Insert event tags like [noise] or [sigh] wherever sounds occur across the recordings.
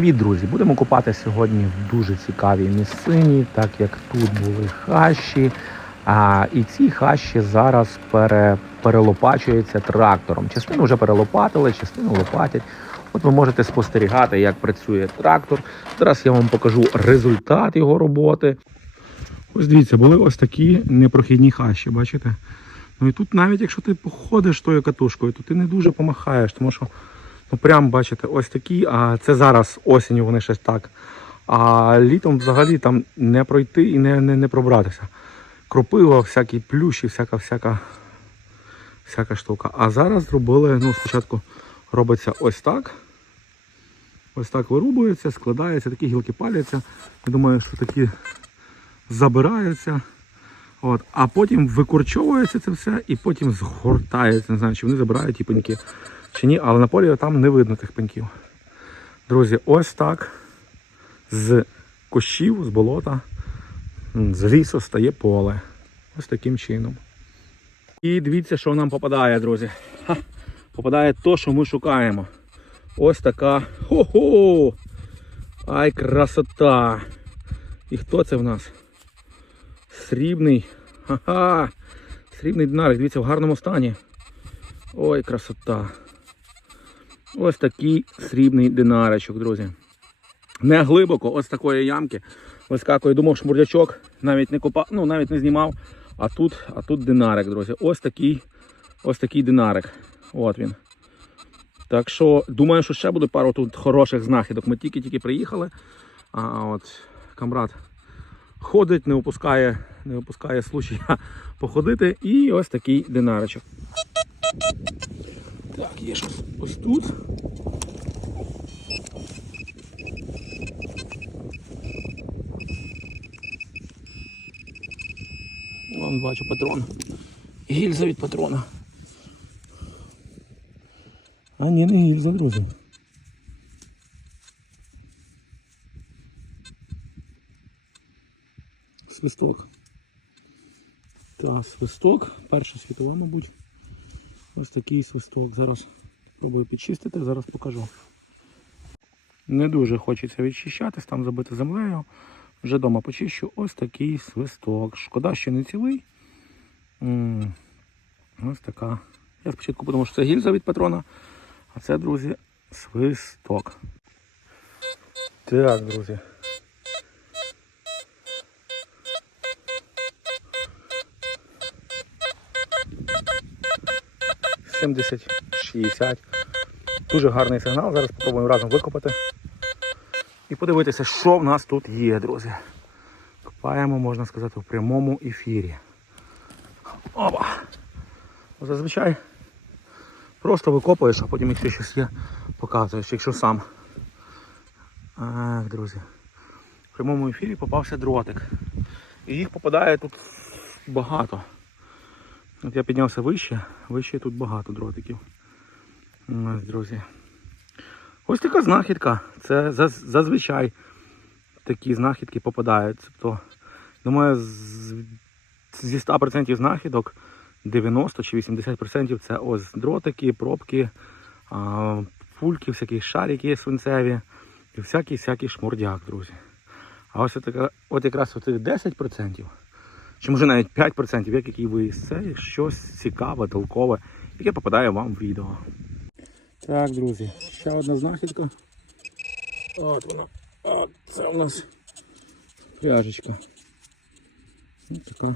Привіт, друзі! Будемо купати сьогодні в дуже цікавій місцині, так як тут були хащі. А, і ці хащі зараз пере, перелопачуються трактором. Частину вже перелопатили, частину лопатять. От ви можете спостерігати, як працює трактор. Зараз я вам покажу результат його роботи. Ось дивіться, були ось такі непрохідні хащі, бачите? Ну і тут навіть якщо ти походиш тою катушкою, то ти не дуже помахаєш, тому що ну прям бачите, ось такі, а це зараз осінню вони щось так. А літом взагалі там не пройти і не, не, не пробратися. Кропива, всякі плющі, всяка, всяка, всяка штука. А зараз зробили, ну спочатку робиться ось так. Ось так вирубується, складається, такі гілки паляться. Я думаю, що такі забираються. От, а потім викорчовується це все і потім згортається. Не знаю, чи вони забирають ті пеньки, чи ні, але на полі там не видно тих пеньків. Друзі, ось так з кущів, з болота, з лісу стає поле. Ось таким чином. І дивіться, що нам попадає, друзі. Ха, попадає то, що ми шукаємо. Ось така. Хо-хо! Ай, красота! І хто це в нас? Срібний. Ха-ха! Срібний динарик, дивіться, в гарному стані. Ой, красота. Ось такий срібний динаричок, друзі. Не глибоко, ось такої ямки. Вискакує, думав, шмурдячок, навіть не копав, ну навіть не знімав. А тут, а тут динарик, друзі. Ось такий, ось такий динарик. От він. Так що думаю, що ще буде пару тут хороших знахідок. Ми тільки-тільки приїхали. А от камрад ходить, не опускає, не опускає случая [laughs] походити. І ось такий динаричок. Так, є щось ось тут. Вон бачу патрон. Гільза від патрона. А ні, не гільза, друзі. Свисток. Та, свисток. Перша світова, мабуть. Ось такий свисток. Зараз спробую підчистити, зараз покажу. Не дуже хочеться відчищатись, там забити землею. Вже вдома почищу ось такий свисток. Шкода, що не цілий. Ось така. Я спочатку подумав, що це гільза від патрона, а це, друзі, свисток. Так, друзі. Сімдесят, шістдесят. Дуже гарний сигнал. Зараз спробуємо разом викопати. І подивитися, що в нас тут є, друзі. Копаємо, можна сказати, в прямому ефірі. Опа! Зазвичай просто викопуєш, а потім, якщо щось є, показуєш, якщо сам. Ах, друзі. В прямому ефірі попався дротик. І їх попадає тут багато. От я піднявся вище, вище тут багато дротиків. Ось, друзі. Ось така знахідка. Це зазвичай такі знахідки попадають. Тобто, думаю, зі 100% знахідок 90 чи 80% це ось дротики, пробки, пульки, всякі шарики свинцеві і всякий всякий шмурдяк, друзі. А ось така, от якраз оцих 10%, чи може навіть 5%, як який виїзд, це щось цікаве, толкове, яке попадає вам в відео. Так, друзі, ще одна знахідка. От вона. От це у нас пряжечка. Ось така.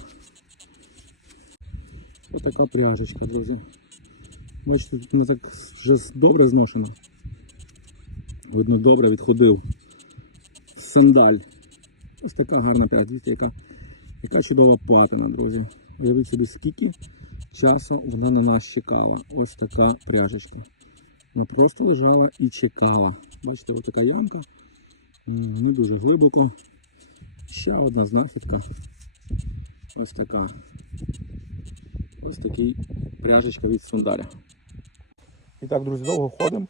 Ось така пряжечка, друзі. Бачите, тут не так вже добре зношено. Видно, добре відходив. Сандаль. Ось така гарна пряжа. Дивіться, яка, яка чудова патина, друзі. Уявіть собі, скільки часу вона на нас чекала. Ось така пряжечка. Вона просто лежала і чекала. Бачите, ось така ямка. Не дуже глибоко. Ще одна знахідка. Ось така. Ось такий пряжечка від сондаря. І так, друзі, довго ходимо.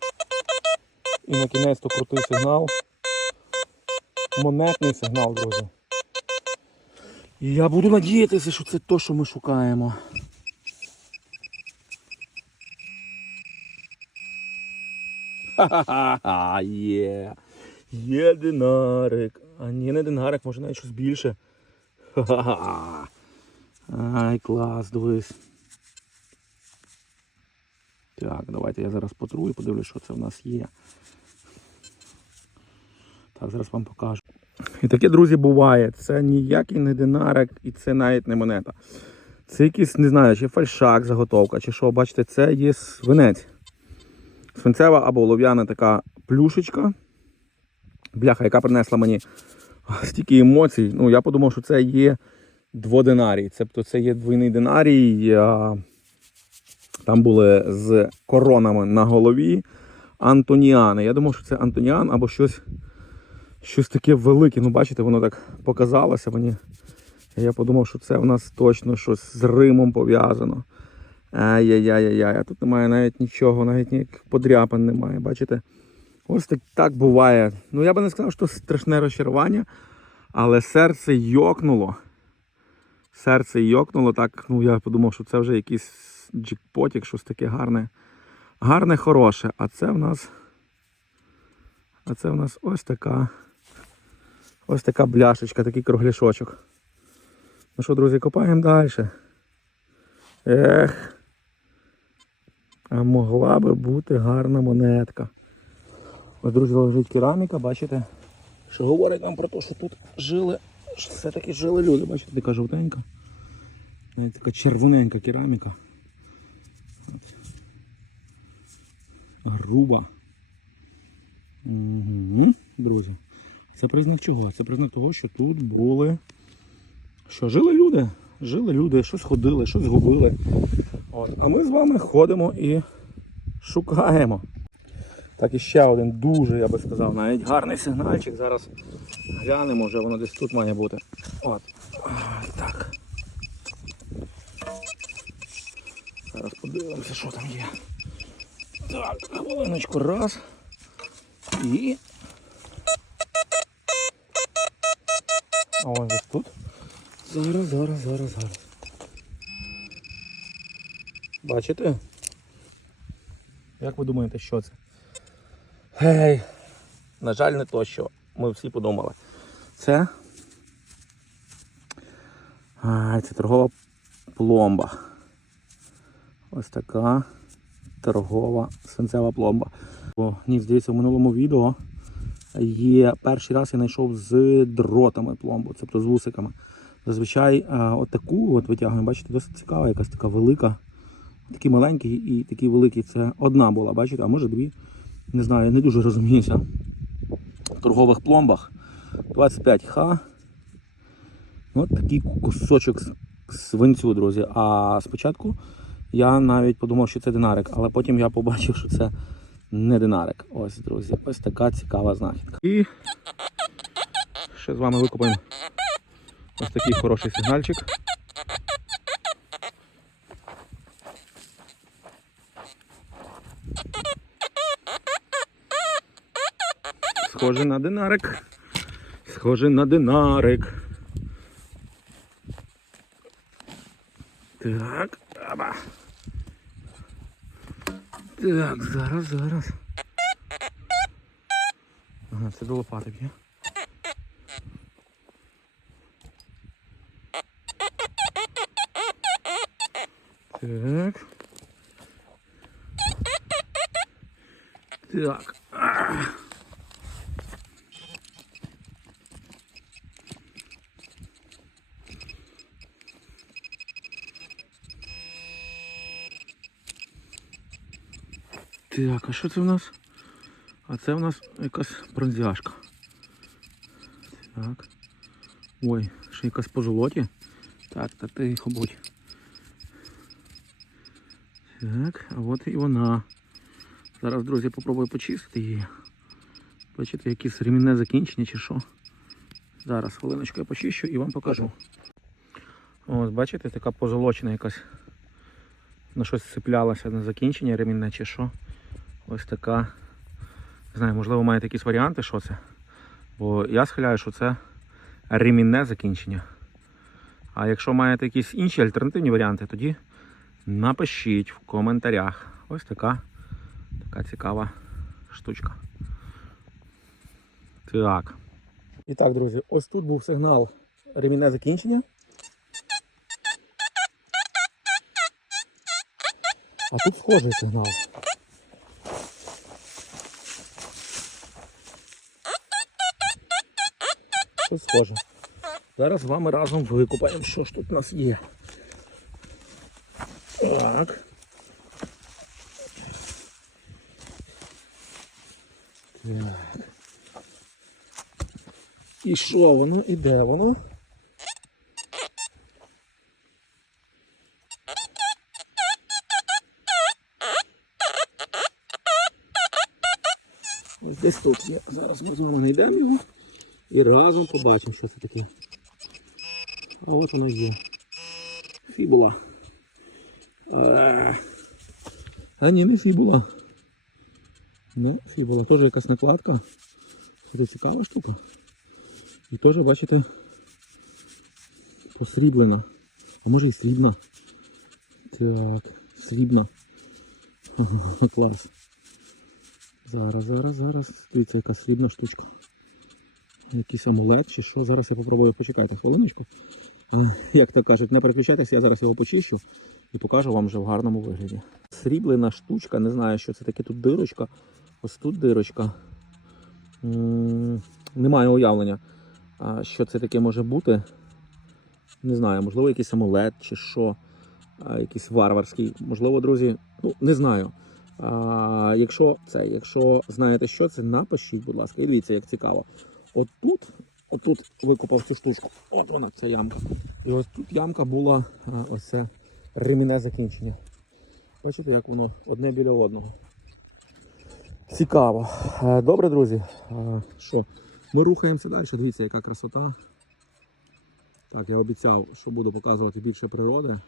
І на кінець то крутий сигнал. Монетний сигнал, друзі. Я буду надіятися, що це те, що ми шукаємо. Ха-ха-ха, є. Є динарик. А ні, не динарик, може навіть щось більше. Ха-ха-ха. Ай, клас, дивись. Так, давайте я зараз потру і подивлюсь, що це в нас є. Так, зараз вам покажу. І таке, друзі, буває. Це ніякий не динарик і це навіть не монета. Це якийсь, не знаю, чи фальшак заготовка, чи що, бачите, це є свинець. Свинцева або олов'яна така плюшечка. Бляха, яка принесла мені стільки емоцій. Ну, я подумав, що це є дводинарій. Тобто це є двойний динарій. Там були з коронами на голові Антоніани. Я думав, що це Антоніан або щось, щось таке велике. Ну, бачите, воно так показалося мені. Я подумав, що це у нас точно щось з Римом пов'язано. Ай-яй-яй-яй, а тут немає навіть нічого, навіть ніяких подряпин немає. Бачите? Ось так, так буває. Ну я би не сказав, що страшне розчарування, але серце йокнуло. Серце йокнуло так. Ну я подумав, що це вже якийсь джекпотік, щось таке гарне. Гарне, хороше. А це в нас. А це в нас ось така. Ось така бляшечка, такий кругляшочок. Ну що, друзі, копаємо далі. Ех. А могла би бути гарна монетка. Ось, друзі, лежить кераміка, бачите, що говорить нам про те, що тут жили, що все-таки жили люди, бачите, така жовтенька. Навіть така червоненька кераміка. Груба. Угу, друзі. Це признак чого? Це признак того, що тут були. Що жили люди? Жили люди, щось ходили, щось губили. От. А ми з вами ходимо і шукаємо. Так і ще один дуже, я би сказав, навіть гарний сигнальчик. Зараз глянемо, вже воно десь тут має бути. От. Так. Зараз подивимося, що там є. Так, хвилиночку, раз. І. А ось десь тут. Зараз, зараз, зараз, зараз. Бачите? Як ви думаєте, що це? Гей, на жаль, не то, що ми всі подумали. Це. А, це торгова пломба. Ось така торгова свинцева пломба. О, ні, здається, в минулому відео є перший раз я знайшов з дротами пломбу, тобто з вусиками. Зазвичай а, от таку от витягуємо, бачите, досить цікава, якась така велика. Такий маленький і такий великий. Це одна була, бачите, а може дві. Не знаю, я не дуже розуміюся в торгових пломбах. 25Х. От такий кусочок свинцю, друзі. А спочатку я навіть подумав, що це динарик, але потім я побачив, що це не динарик. Ось, друзі, ось така цікава знахідка. І ще з вами викопаємо ось такий хороший сигнальчик. Схоже на динарик. Схоже на динарик. Так, аба. Так, зараз, зараз. Ага, це до лопати б'є. Так. Так. А. Так, а що це в нас? А це в нас якась бронзяшка. Так. Ой, ще якась по золоті. Так, та тихо будь. Так, а от і вона. Зараз, друзі, попробую почистити її. Бачите, якісь ремінне закінчення чи що. Зараз хвилиночку я почищу і вам покажу. Ось, бачите, така позолочена якась. На щось цеплялася на закінчення ремінне чи що. Ось така. Не знаю, можливо, маєте якісь варіанти, що це. Бо я схиляю, що це ремінне закінчення. А якщо маєте якісь інші альтернативні варіанти, тоді напишіть в коментарях. Ось така, така цікава штучка. Так. І так, друзі, ось тут був сигнал ремінне закінчення. А тут схожий сигнал. Тут схоже. Зараз з вами разом викупаємо, що ж тут у нас є. Так. Так. І що воно? І де воно? Ось десь тут є. Зараз ми з вами знайдемо його І разом побачимо, що це таке. А от воно є. Фібула. Е. А ні, не фібула. Не фібула. Теж якась накладка. Це цікава штука. І теж, бачите, посріблена. А може і срібна. Так, срібна. [laughs] Клас. Зараз, зараз, зараз. Дивіться, яка срібна штучка. Якийсь амулет чи що. Зараз я попробую почекайте хвилиночку. Як то кажуть, не переключайтеся, я зараз його почищу і покажу вам вже в гарному вигляді. Сріблена штучка, не знаю, що це таке тут дирочка. Ось тут дирочка. М, Немає уявлення, що це таке може бути. Не знаю, можливо, якийсь амулет чи що, якийсь варварський. Можливо, друзі, ну не знаю. А, якщо це, якщо знаєте, що це, напишіть, будь ласка, і дивіться, як цікаво. От тут, от тут викопав цю штучку. От вона, ця ямка. І ось тут ямка була ось це ремінне закінчення. Бачите, як воно одне біля одного. Цікаво. Е, Добре, друзі. Е, Що? Ми рухаємося далі. Дивіться, яка красота. Так, я обіцяв, що буду показувати більше природи.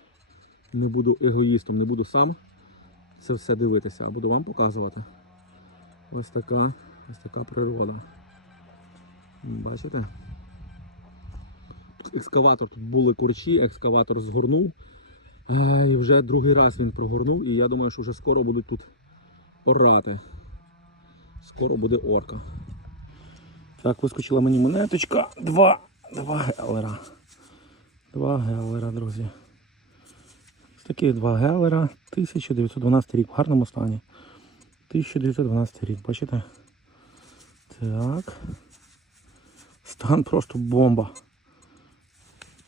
Не буду егоїстом, не буду сам це все дивитися, а буду вам показувати. Ось така, ось така природа. Бачите? Екскаватор, тут були курчі, екскаватор згорнув. Е, І вже другий раз він прогорнув, і я думаю, що вже скоро будуть тут орати. Скоро буде орка. Так, вискочила мені монеточка. Два. Два гелера. Два гелера, друзі. Такі два гелера. 1912 рік. В гарному стані. 1912 рік, бачите? Так. Стан просто бомба.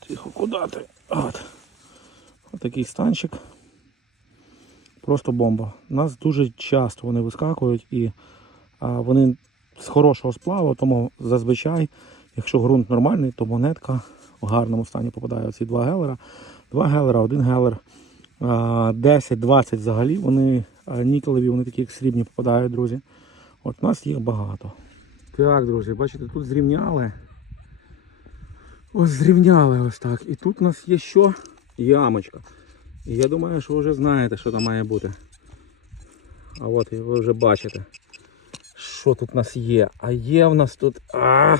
Тихо, куди ти? От. Отакий станчик. Просто бомба. Нас дуже часто вони вискакують і а, вони з хорошого сплаву, тому зазвичай, якщо ґрунт нормальний, то монетка в гарному стані попадає. Ці два гелера. Два гелера, один гелер. 10-20 взагалі. Вони нікелеві, вони такі як срібні попадають, друзі. От у нас їх багато. Так, друзі, бачите, тут зрівняли. Ось зрівняли ось так. І тут у нас є що? Ямочка. І я думаю, що ви вже знаєте, що там має бути. А от ви вже бачите, що тут у нас є. А є в нас тут а,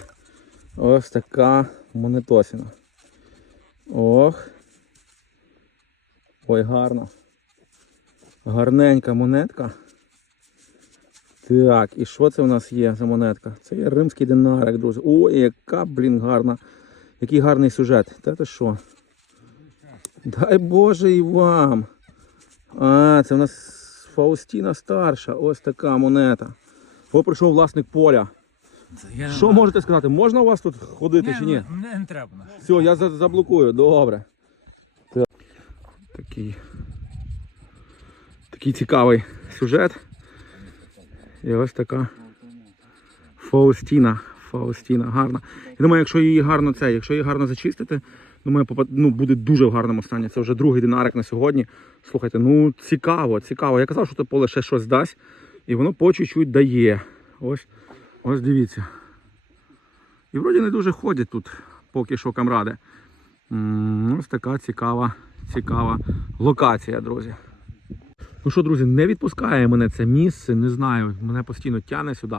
ось така монетосіна. Ох. Ой, гарно. Гарненька монетка. Так, і що це у нас є за монетка? Це є римський динарик, друзі. Ой, яка, блін, гарна. Який гарний сюжет. Та ти що? Дай Боже і вам. А, це у нас Фаустіна старша. Ось така монета. О, прийшов власник поля. Я... Що можете сказати? Можна у вас тут ходити чи ні? Не, не треба. Все, я за- заблокую, добре. Так. Такий, такий цікавий сюжет. І ось така Фаустіна. Фаустіна, гарна. Я думаю, якщо її гарно це, якщо її гарно зачистити, думаю, ну, буде дуже в гарному стані. Це вже другий динарик на сьогодні. Слухайте, ну цікаво, цікаво. Я казав, що це поле ще щось дасть, і воно по чуть-чуть дає. Ось, ось дивіться. І вроді не дуже ходять тут поки що камради. Ось така цікава, цікава локація, друзі. Ну що, друзі, не відпускає мене це місце, не знаю, мене постійно тягне сюди.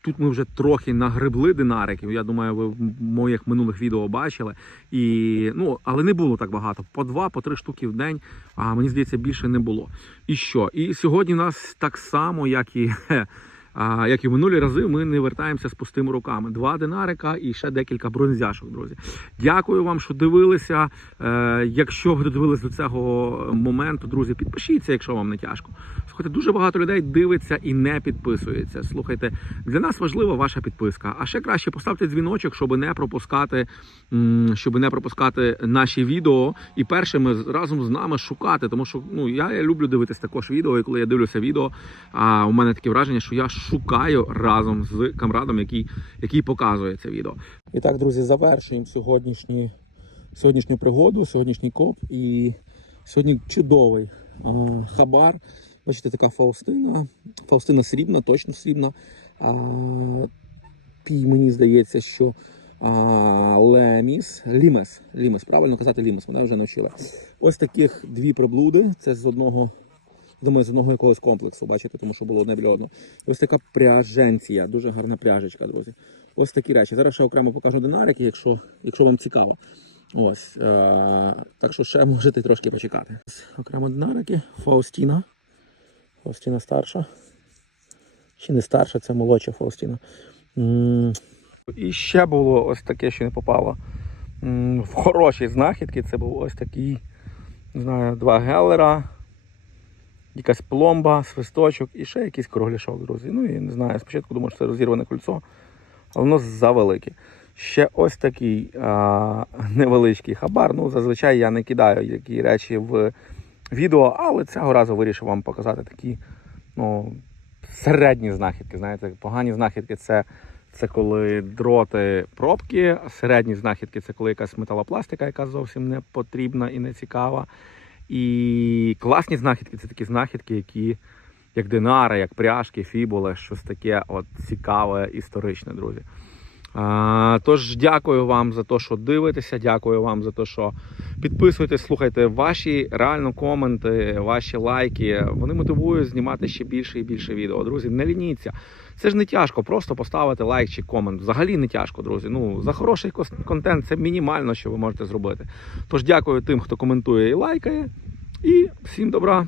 Тут ми вже трохи нагребли динариків. Я думаю, ви в моїх минулих відео бачили. І, ну, але не було так багато. По два, по три штуки в день, а мені здається, більше не було. І що? І сьогодні у нас так само, як і а, як і минулі рази, ми не вертаємося з пустими руками. Два динарика і ще декілька бронзяшок, друзі. Дякую вам, що дивилися. Е, якщо ви додивились до цього моменту, друзі, підпишіться, якщо вам не тяжко. Слухайте, дуже багато людей дивиться і не підписується. Слухайте, для нас важлива ваша підписка. А ще краще поставте дзвіночок, щоб не пропускати, щоб не пропускати наші відео і першими разом з нами шукати. Тому що ну я люблю дивитись також відео, і коли я дивлюся відео, а у мене таке враження, що я шукаю разом з камрадом, який, який показує це відео. І так, друзі, завершуємо сьогоднішні, сьогоднішню пригоду, сьогоднішній коп. І сьогодні чудовий а, хабар. Бачите, така Фаустина. Фаустина срібна, точно срібна. А, пій, мені здається, що а, леміс, лімес. Лімес, правильно казати лімес, мене вже навчила. Ось таких дві приблуди. Це з одного, думаю, з одного якогось комплексу, бачите, тому що було одне біля одного. Ось така пряженція, дуже гарна пряжечка, друзі. Ось такі речі. Зараз ще окремо покажу динарики, якщо, якщо вам цікаво. Ось. Е- так що ще можете трошки почекати. Окремо динарики. Фаустіна. Фаустіна старша. Чи не старша, це молодша Фаустіна. І ще було ось таке, що не попало. В хороші знахідки це був ось такий, не знаю, два гелера, якась пломба, свисточок і ще якийсь кругляшок, друзі. Ну і не знаю, спочатку думав, що це розірване кольцо, але воно завелике. Ще ось такий а, невеличкий хабар. Ну, зазвичай я не кидаю такі речі в відео, але цього разу вирішив вам показати такі ну, середні знахідки. Знаєте, погані знахідки це, це коли дроти пробки, середні знахідки це коли якась металопластика, яка зовсім не потрібна і не цікава. І класні знахідки це такі знахідки, які як динари, як пряжки, фібули, щось таке от цікаве, історичне, друзі. А, тож дякую вам за те, що дивитеся. Дякую вам за те, що підписуєтесь, слухайте ваші реально коменти, ваші лайки. Вони мотивують знімати ще більше і більше відео. Друзі, не лініться. Це ж не тяжко, просто поставити лайк чи комент. Взагалі не тяжко, друзі. Ну за хороший контент це мінімально, що ви можете зробити. Тож дякую тим, хто коментує і лайкає. І всім добра.